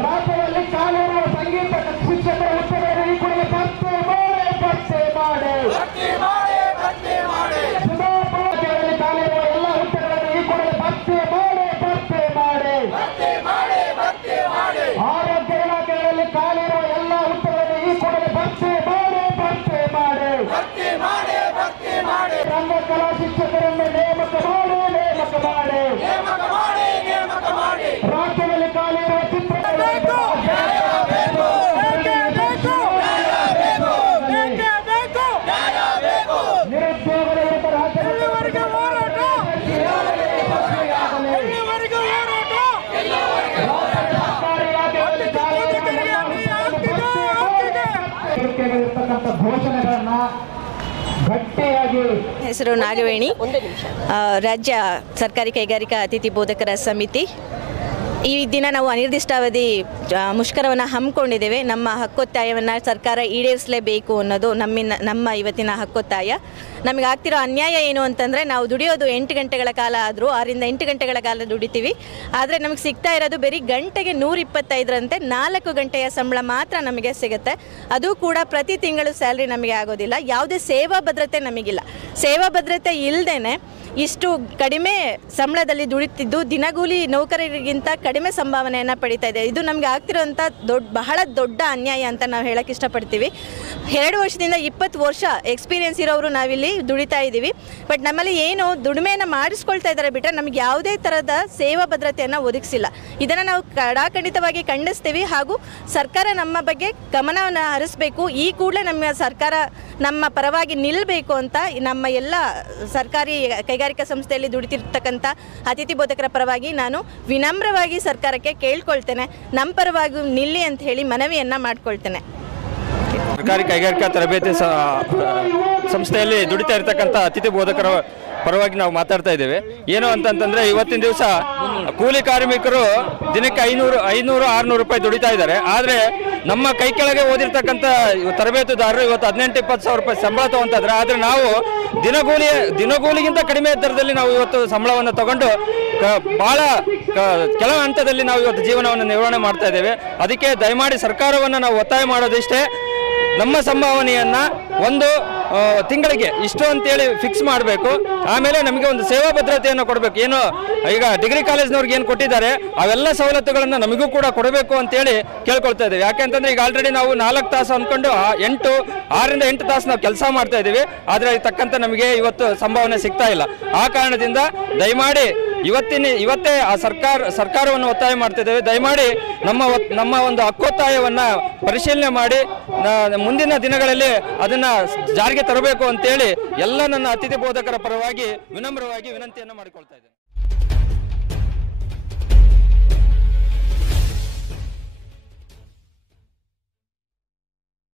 ರಾಜ್ಯದಲ್ಲಿ ಕಾಲಿರುವ ಸಂಗೀತ ಶಿಕ್ಷಕರ ಹುದ್ದೆಗಳನ್ನು ಈ ಕೂಡಲೇ ಭರ್ತಿ ಮಾಡಿ ಸುಧಾಪುರದಲ್ಲಿ ಕಾಲಿರುವ ಎಲ್ಲ ಹುದ್ದೆಗಳನ್ನು ಈ ಕೂಡಲೇ ಭರ್ತಿ ಮಾಡಿ ಆರೋಗ್ಯ ಇಲಾಖೆಗಳಲ್ಲಿ ಕಾಲಿರುವ ಎಲ್ಲ ಹುದ್ದೆಗಳನ್ನು ಈ ಕೂಡಲೇ ಭರ್ತಿ ಮಾಡಿ ರಂಗಕಲಾ ಶಿಕ್ಷಕರನ್ನು ನೇಮಕ ಮಾಡಿ ರಾಜ್ಯದಲ್ಲಿ ಕಾಲಿರುವ ಘೋಷಣೆಗಳನ್ನ ಗಟ್ಟಿಯಾಗಿ ಹೆಸರು ನಾಗವೇಣಿ, ರಾಜ್ಯ ಸರ್ಕಾರಿ ಕೈಗಾರಿಕಾ ಅತಿಥಿ ಬೋಧಕರ ಸಮಿತಿ. ಈ ದಿನ ನಾವು ಅನಿರ್ದಿಷ್ಟಾವಧಿ ಮುಷ್ಕರವನ್ನು ಹಮ್ಮಿಕೊಂಡಿದ್ದೇವೆ. ನಮ್ಮ ಹಕ್ಕೊತ್ತಾಯವನ್ನು ಸರ್ಕಾರ ಈಡೇರಿಸಲೇಬೇಕು ಅನ್ನೋದು ನಮ್ಮ ಇವತ್ತಿನ ಹಕ್ಕೊತ್ತಾಯ. ನಮಗೆ ಆಗ್ತಿರೋ ಅನ್ಯಾಯ ಏನು ಅಂತಂದರೆ, ನಾವು ದುಡಿಯೋದು 8 ಗಂಟೆಗಳ ಕಾಲ ಆದರೂ 6ರಿಂದ 8 ಗಂಟೆಗಳ ಕಾಲ ದುಡಿತೀವಿ. ಆದರೆ ನಮಗೆ ಸಿಗ್ತಾ ಇರೋದು ಬರೀ ಗಂಟೆಗೆ 125ರಂತೆ 4 ಗಂಟೆಯ ಸಂಬಳ ಮಾತ್ರ ನಮಗೆ ಸಿಗುತ್ತೆ. ಅದು ಕೂಡ ಪ್ರತಿ ತಿಂಗಳು ಸ್ಯಾಲ್ರಿ ನಮಗೆ ಆಗೋದಿಲ್ಲ. ಯಾವುದೇ ಸೇವಾ ಭದ್ರತೆ ನಮಗಿಲ್ಲ. ಸೇವಾ ಭದ್ರತೆ ಇಲ್ಲದೇ ಇಷ್ಟು ಕಡಿಮೆ ಸಂಬಳದಲ್ಲಿ ದುಡಿತಿದ್ದು ದಿನಗೂಲಿ ನೌಕರರಿಗಿಂತ ಕಡಿಮೆ ಸಂಭಾವನೆಯನ್ನು ಪಡಿತಾ ಇದೆ. ಇದು ನಮಗೆ ಆಗ್ತಿರೋಂಥ ಬಹಳ ದೊಡ್ಡ ಅನ್ಯಾಯ ಅಂತ ನಾವು ಹೇಳಕ್ಕೆ ಇಷ್ಟಪಡ್ತೀವಿ. 2 ವರ್ಷದಿಂದ 20 ವರ್ಷ ಎಕ್ಸ್ಪೀರಿಯನ್ಸ್ ಇರೋರು ನಾವಿಲ್ಲಿ ದುಡಿತಾ ಇದ್ದೀವಿ. ಬಟ್ ನಮ್ಮಲ್ಲಿ ಏನು ದುಡಿಮೆಯನ್ನು ಮಾಡಿಸ್ಕೊಳ್ತಾ ಇದ್ದಾರೆ ಬಿಟ್ಟರೆ ನಮಗೆ ಯಾವುದೇ ಥರದ ಸೇವಾ ಭದ್ರತೆಯನ್ನು ಒದಗಿಸಿಲ್ಲ. ಇದನ್ನು ನಾವು ಕಡಾಖಂಡಿತವಾಗಿ ಖಂಡಿಸ್ತೀವಿ. ಹಾಗೂ ಸರ್ಕಾರ ನಮ್ಮ ಬಗ್ಗೆ ಗಮನವನ್ನು ಹರಿಸಬೇಕು. ಈ ಕೂಡಲೇ ನಮ್ಮ ಸರ್ಕಾರ ನಮ್ಮ ಪರವಾಗಿ ನಿಲ್ಲಬೇಕು ಅಂತ ನಮ್ಮ ಎಲ್ಲ ಸರ್ಕಾರಿ ಕೈಗಾರಿಕಾ ಸಂಸ್ಥೆಯಲ್ಲಿ ದುಡಿತಿರ್ತಕ್ಕಂಥ ಅತಿಥಿ ಬೋಧಕರ ಪರವಾಗಿ ನಾನು ವಿನಮ್ರವಾಗಿ ಸರ್ಕಾರಕ್ಕೆ ಕೇಳ್ಕೊಳ್ತೇನೆ. ನಮ್ಮ ಪರವಾಗಿ ನಿಲ್ಲಿ ಅಂತ ಹೇಳಿ ಮನವಿಯನ್ನು ಮಾಡ್ಕೊಳ್ತೇನೆ. ಸರ್ಕಾರಿ ಕೈಗಾರಿಕಾ ತರಬೇತಿ ಸಂಸ್ಥೆಯಲ್ಲಿ ದುಡಿತಾ ಇರತಕ್ಕಂಥ ಅತಿಥಿ ಬೋಧಕರ ಪರವಾಗಿ ನಾವು ಮಾತಾಡ್ತಾ ಇದ್ದೇವೆ. ಏನು ಅಂತಂತಂದರೆ, ಇವತ್ತಿನ ದಿವಸ ಕೂಲಿ ಕಾರ್ಮಿಕರು ದಿನಕ್ಕೆ 500-600 ರೂಪಾಯಿ ದುಡಿತಾ ಇದ್ದಾರೆ. ಆದರೆ ನಮ್ಮ ಕೈ ಕೆಳಗೆ ಓದಿರ್ತಕ್ಕಂಥ ತರಬೇತುದಾರರು ಇವತ್ತು 18-20 ಸಾವಿರ ರೂಪಾಯಿ ಸಂಬಳ ತೊಗೊತಾರೆ. ಆದರೆ ನಾವು ದಿನಗೂಲಿಗಿಂತ ಕಡಿಮೆ ದರದಲ್ಲಿ ನಾವು ಇವತ್ತು ಸಂಬಳವನ್ನು ತಗೊಂಡು ಭಾಳ ಕೆಳ ಹಂತದಲ್ಲಿ ನಾವು ಇವತ್ತು ಜೀವನವನ್ನು ನಿರ್ವಹಣೆ ಮಾಡ್ತಾ ಇದ್ದೇವೆ. ಅದಕ್ಕೆ ದಯಮಾಡಿ ಸರ್ಕಾರವನ್ನು ನಾವು ಒತ್ತಾಯ ಮಾಡೋದಿಷ್ಟೇ, ನಮ್ಮ ಸಂಭಾವನೆಯನ್ನು ಒಂದು ತಿಂಗಳಿಗೆ ಇಷ್ಟು ಅಂತೇಳಿ ಫಿಕ್ಸ್ ಮಾಡಬೇಕು. ಆಮೇಲೆ ನಮಗೆ ಒಂದು ಸೇವಾ ಭದ್ರತೆಯನ್ನು ಕೊಡಬೇಕು. ಏನು ಈಗ ಡಿಗ್ರಿ ಕಾಲೇಜ್ನವ್ರಿಗೆ ಏನು ಕೊಟ್ಟಿದ್ದಾರೆ ಅವೆಲ್ಲ ಸವಲತ್ತುಗಳನ್ನು ನಮಗೂ ಕೂಡ ಕೊಡಬೇಕು ಅಂತೇಳಿ ಕೇಳ್ಕೊಳ್ತಾ ಇದ್ದೇವೆ. ಯಾಕೆಂತಂದರೆ ಈಗ ಆಲ್ರೆಡಿ ನಾವು 4 ತಾಸು ಅಂದ್ಕೊಂಡು 6ರಿಂದ 8 ತಾಸು ನಾವು ಕೆಲಸ ಮಾಡ್ತಾ ಇದ್ದೀವಿ. ಆದರೆ ಅದಕ್ಕೆ ತಕ್ಕಂತೆ ನಮಗೆ ಇವತ್ತು ಸಂಭಾವನೆ ಸಿಗ್ತಾ ಇಲ್ಲ. ಆ ಕಾರಣದಿಂದ ದಯಮಾಡಿ ಇವತ್ತೇ ಆ ಸರ್ಕಾರವನ್ನು ಒತ್ತಾಯ ಮಾಡ್ತಿದ್ದೇವೆ. ದಯಮಾಡಿ ನಮ್ಮ ಒಂದು ಹಕ್ಕೊತ್ತಾಯವನ್ನು ಪರಿಶೀಲನೆ ಮಾಡಿ ಮುಂದಿನ ದಿನಗಳಲ್ಲಿ ಅದನ್ನು ಜಾರಿಗೆ ತರಬೇಕು ಅಂತೇಳಿ ಎಲ್ಲ ನನ್ನ ಅತಿಥಿ ಬೋಧಕರ ಪರವಾಗಿ ವಿನಮ್ರವಾಗಿ ವಿನಂತಿಯನ್ನು ಮಾಡಿಕೊಳ್ತಾ ಇದ್ದೇನೆ.